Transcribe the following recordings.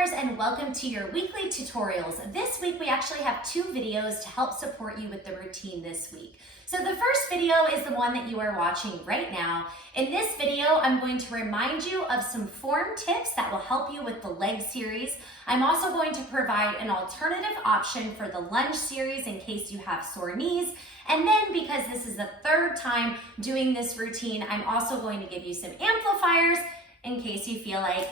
Meyers, and welcome to your weekly tutorials. This week we actually have 2 videos to help support you with the routine this week. So the first video is the one that you are watching right now. In this video, I'm going to remind you of some form tips that will help you with the leg series. I'm also going to provide an alternative option for the lunge series in case you have sore knees. And then because this is the 3rd time doing this routine, I'm also going to give you some amplifiers in case you feel like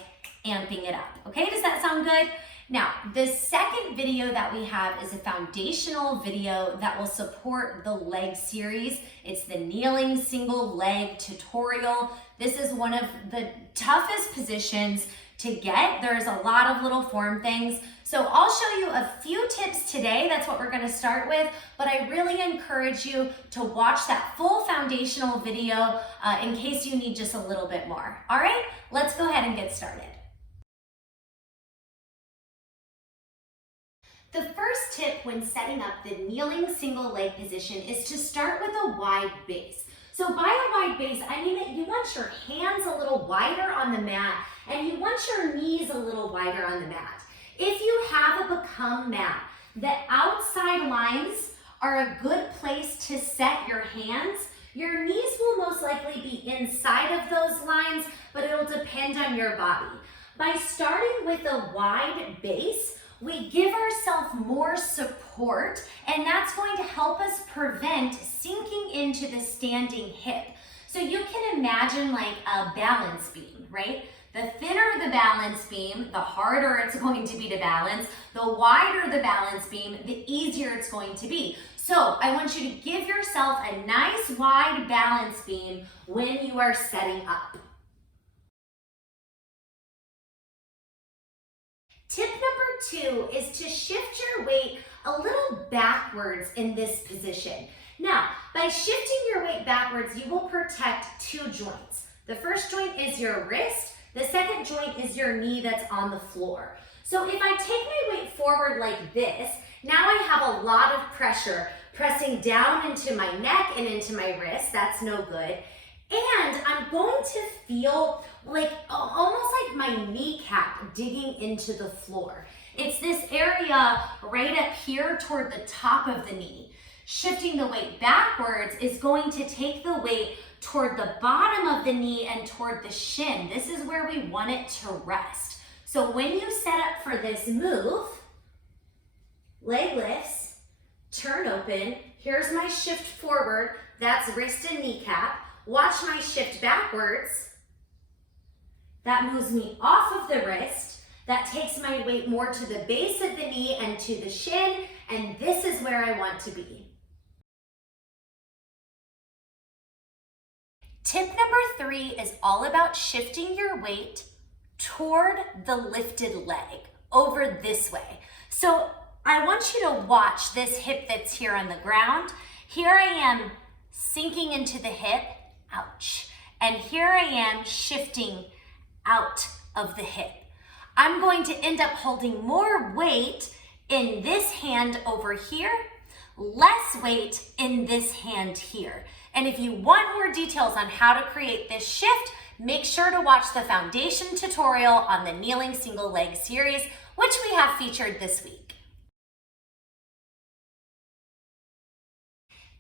amping it up. Okay, does that sound good? Now, the second video that we have is a foundational video that will support the leg series. It's the kneeling single leg tutorial. This is one of the toughest positions to get. There's a lot of little form things. So I'll show you a few tips today. That's what we're gonna start with, but I really encourage you to watch that full foundational video in case you need just a little bit more. All right, let's go ahead and get started. The first tip when setting up the kneeling single leg position is to start with a wide base. So by a wide base, I mean that you want your hands a little wider on the mat and you want your knees a little wider on the mat. If you have a Become mat, the outside lines are a good place to set your hands. Your knees will most likely be inside of those lines, but it'll depend on your body. By starting with a wide base, we give ourselves more support, and that's going to help us prevent sinking into the standing hip. So you can imagine like a balance beam, right? The thinner the balance beam, the harder it's going to be to balance. The wider the balance beam, the easier it's going to be. So I want you to give yourself a nice wide balance beam when you are setting up. Tip number 2 is to shift your weight a little backwards in this position. Now, by shifting your weight backwards, you will protect 2 joints. The first joint is your wrist. The second joint is your knee that's on the floor. So if I take my weight forward like this, now I have a lot of pressure pressing down into my neck and into my wrist. That's no good. And I'm going to feel like almost like my kneecap digging into the floor. It's this area right up here toward the top of the knee. Shifting the weight backwards is going to take the weight toward the bottom of the knee and toward the shin. This is where we want it to rest. So when you set up for this move, leg lifts, turn open, here's my shift forward, that's wrist and kneecap. Watch my shift backwards. That moves me off of the wrist. That takes my weight more to the base of the knee and to the shin, and this is where I want to be. Tip number 3 is all about shifting your weight toward the lifted leg, over this way. So I want you to watch this hip that's here on the ground. Here I am sinking into the hip. Ouch. And here I am shifting out of the hip. I'm going to end up holding more weight in this hand over here, less weight in this hand here. And if you want more details on how to create this shift, make sure to watch the foundation tutorial on the kneeling single leg series, which we have featured this week.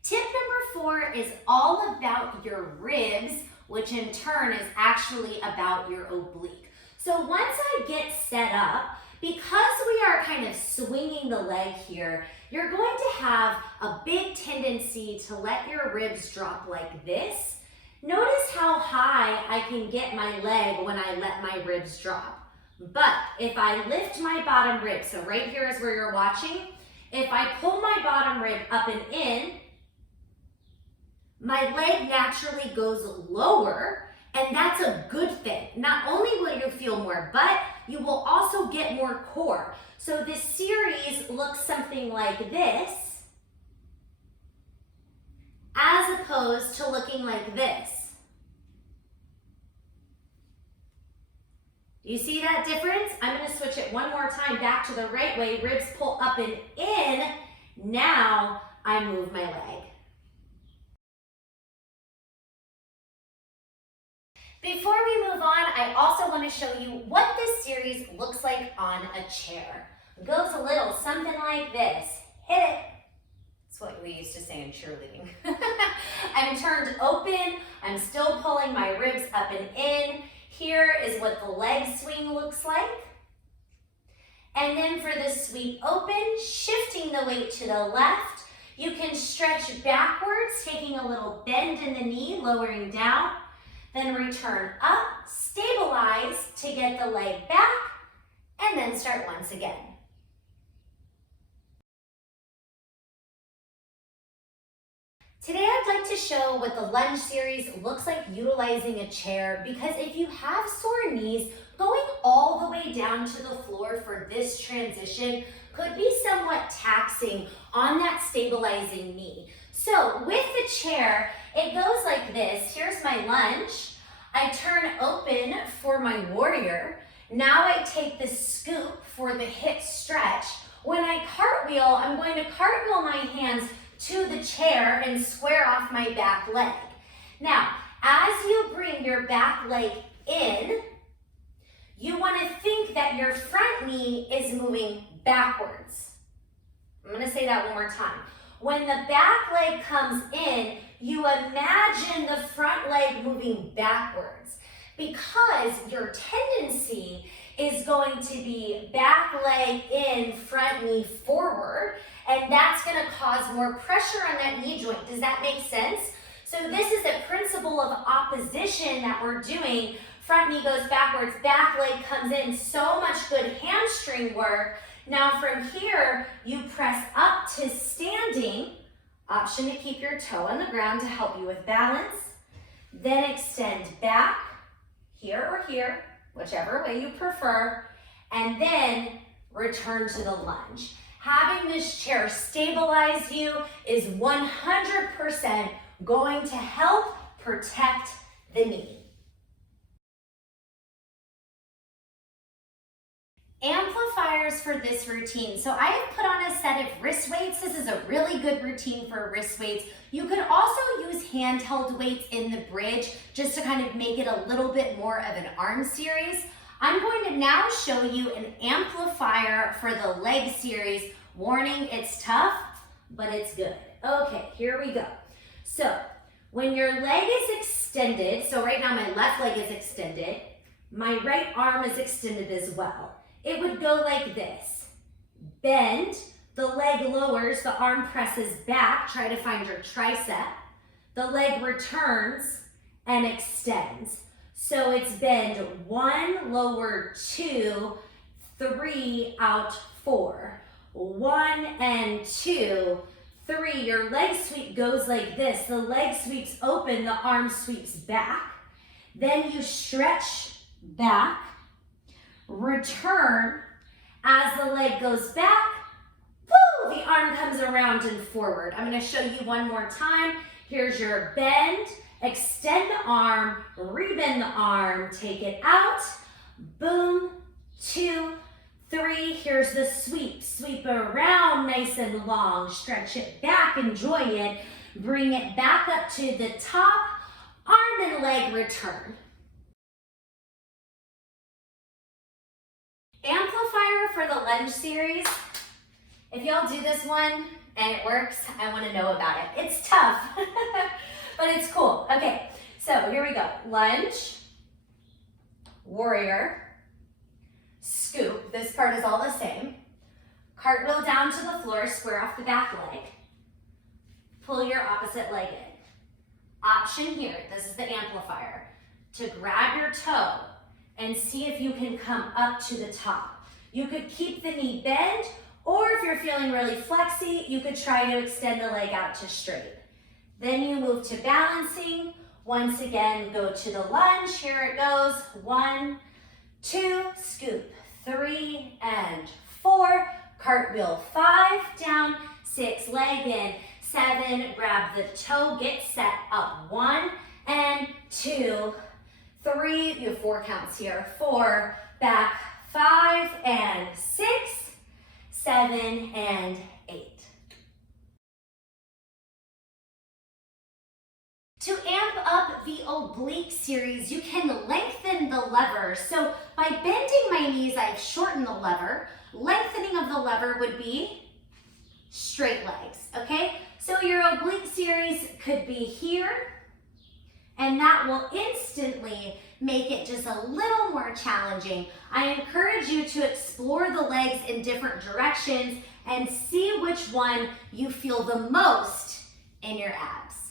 Tip number 4 is all about your ribs, which in turn is actually about your oblique. So once I get set up, because we are kind of swinging the leg here, you're going to have a big tendency to let your ribs drop like this. Notice how high I can get my leg when I let my ribs drop. But if I lift my bottom rib, so right here is where you're watching, if I pull my bottom rib up and in, my leg naturally goes lower, and that's a good thing. Not only will you feel more butt, you will also get more core. So this series looks something like this, as opposed to looking like this. You see that difference? I'm going to switch it one more time back to the right way. Ribs pull up and in. Now I move my leg. Before we move on, I also want to show you what this series looks like on a chair. It goes a little something like this. Hit it. That's what we used to say in cheerleading. I'm turned open. I'm still pulling my ribs up and in. Here is what the leg swing looks like. And then for the sweep open, shifting the weight to the left, you can stretch backwards, taking a little bend in the knee, lowering down, then return up, stabilize to get the leg back, and then start once again. Today I'd like to show what the lunge series looks like utilizing a chair, because if you have sore knees, going all the way down to the floor for this transition could be somewhat taxing on that stabilizing knee. So with the chair, it goes like this. Here's my lunge. I turn open for my warrior. Now I take the scoop for the hip stretch. When I cartwheel, I'm going to cartwheel my hands to the chair and square off my back leg. Now, as you bring your back leg in, you want to think that your front knee is moving backwards. I'm going to say that one more time. When the back leg comes in, you imagine the front leg moving backwards, because your tendency is going to be back leg in, front knee forward, and that's going to cause more pressure on that knee joint. Does that make sense? So this is a principle of opposition that we're doing. Front knee goes backwards, back leg comes in. So much good hamstring work. Now from here, you press up to standing. Option to keep your toe on the ground to help you with balance. Then extend back, here or here, whichever way you prefer. And then return to the lunge. Having this chair stabilize you is 100% going to help protect the knee. Amplifiers for this routine. So I have put on a set of wrist weights. This is a really good routine for wrist weights. You could also use handheld weights in the bridge just to kind of make it a little bit more of an arm series. I'm going to now show you an amplifier for the leg series. Warning, it's tough, but it's good. Okay, here we go. So when your leg is extended, so right now my left leg is extended, my right arm is extended as well. It would go like this. Bend, the leg lowers, the arm presses back, try to find your tricep. The leg returns and extends. So it's bend 1, lower 2, 3, out 4. 1 and 2, 3. Your leg sweep goes like this. The leg sweeps open, the arm sweeps back. Then you stretch back, return. As the leg goes back, woo, the arm comes around and forward. I'm going to show you one more time. Here's your bend, extend the arm, rebend the arm, take it out, boom, 2, 3, here's the sweep. Sweep around nice and long, stretch it back, enjoy it, bring it back up to the top, arm and leg return. Amplifier for the lunge series. If y'all do this one and it works, I want to know about it. It's tough, but it's cool. Okay, so here we go. Lunge, warrior, scoop. This part is all the same. Cartwheel down to the floor, square off the back leg. Pull your opposite leg in. Option here, this is the amplifier, to grab your toe and see if you can come up to the top. You could keep the knee bent, or if you're feeling really flexy, you could try to extend the leg out to straight. Then you move to balancing. Once again, go to the lunge. Here it goes. 1, 2, scoop. 3 and 4. Cartwheel 5, down, 6, leg in. 7, grab the toe, get set up. 1 and 2, 3, you have 4 counts here. 4, back, 5 and 6, 7 and 8. To amp up the oblique series, you can lengthen lengthen the lever. So by bending my knees, I've shortened the lever. Lengthening of the lever would be straight legs, okay? So your oblique series could be here, and that will instantly make it just a little more challenging. I encourage you to explore the legs in different directions and see which one you feel the most in your abs.